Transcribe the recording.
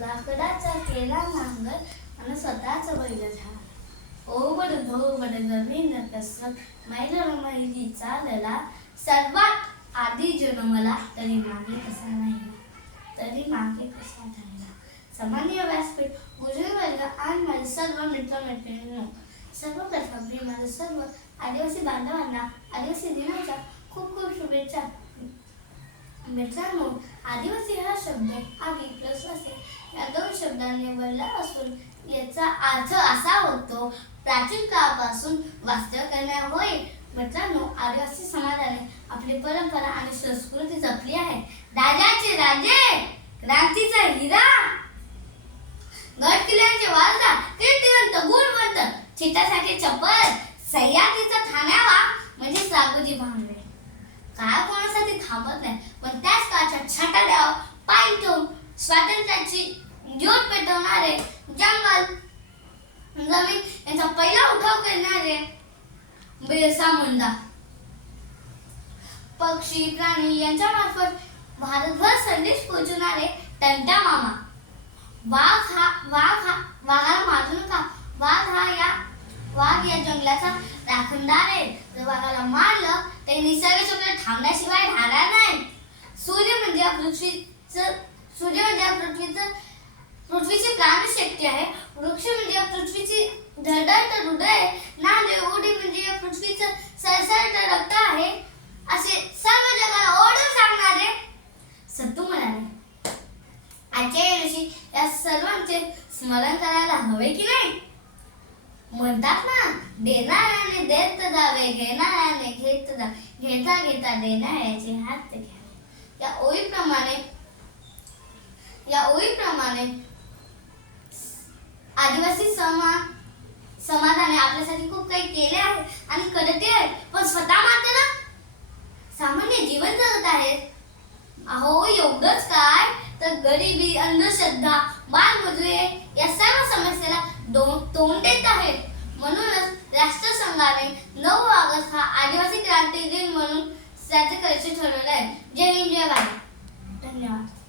लाकडाचा केला नांगर आणि स्वतःच बैल झाला. ओ धोबड जमीन कसरत मैल रमैली चालला. सर्वात आधी जन्मला तरी मागे कसा नाही तरी मागे कसा राहिला? सामान्य व्यासपीठ गुजरी वर्ग आणि माझे सर्व मित्रमैत्रिणींनो सर्वप्रथम मी माझ्या सर्व आदिवासी बांधवांना आदिवासी दिनाच्या खूप खूप शुभेच्छा. मित्रांनो आदिवासी हा शब्द आगी प्लस असे शब्दाने बनला असून याचा अर्थ असा होतो प्राचीन काळापासून वास्तव करण्या होय. मित्रांनो आदिवासी समाजाने आपली परंपरा आणि संस्कृती जपली आहे. राजाचे राजे क्रांतीचा हिरा. गड किल्ल्यांचे वारसा कीर्तिवंत गुणवंत चितासाठी चप्पल सह्याद्रीचा ठाण्यावा म्हणजे सागोजी भांगरे काळ कोणासाठी थांबत नाही पण त्याच काळाच्या छाटाड्यावर पाय ठेवून जमीन यांचा पहिला उठाव करणारे बिरसा मुंडा. पक्षी प्राणी यांच्या मार्फत भारतभर संदेश पोहोचवणारे टंटा मामा. वाघ हा वाघ हा वाघाला मारू नका वाघ हा या वाघ या जंगलाचा राखणदार आहे. जर वाघाला मारलं तर निसर्ग चक्र थांबण्याशिवाय राहणार नाही. सूर्य म्हणजे या पृथ्वीचं सूर्य म्हणजे या पृथ्वीचं पृथ्वीची प्राणशक्ती आहे. पृथ्वीची हृदय नांदे ओढी म्हणजे या पृथ्वीचं सरसरत रक्त आहे. असे सर्व जगाला ओढून सांगणारे सत्तू म्हणाले. आजच्या दिवशी या सर्वांचे स्मरण करायला हवे की नाही? म्हणतात ना देणाऱ्याने देत जावे घेणाऱ्याने घेत जा घेता घेता देणाऱ्याचे हात घ्यावे या ओळीप्रमाणे या ओळीप्रमाणे आदिवासी समाज समाजाने आपल्यासाठी खूप काही केले आहे आणि करते आहे. पण स्वतः मात्र सामान्य जीवन जगत आहेत अहो एवढंच काय? तर गरिबी अंधश्रद्धा बालमजुरी या सर्व समस्येला तोंड देत आहेत. म्हणूनच राष्ट्रसंघाने नऊ ऑगस्ट हा आदिवासी क्रांती दिन म्हणून त्याचे करायचे ठरवलं आहे. जय हिंद जय भारत. धन्यवाद.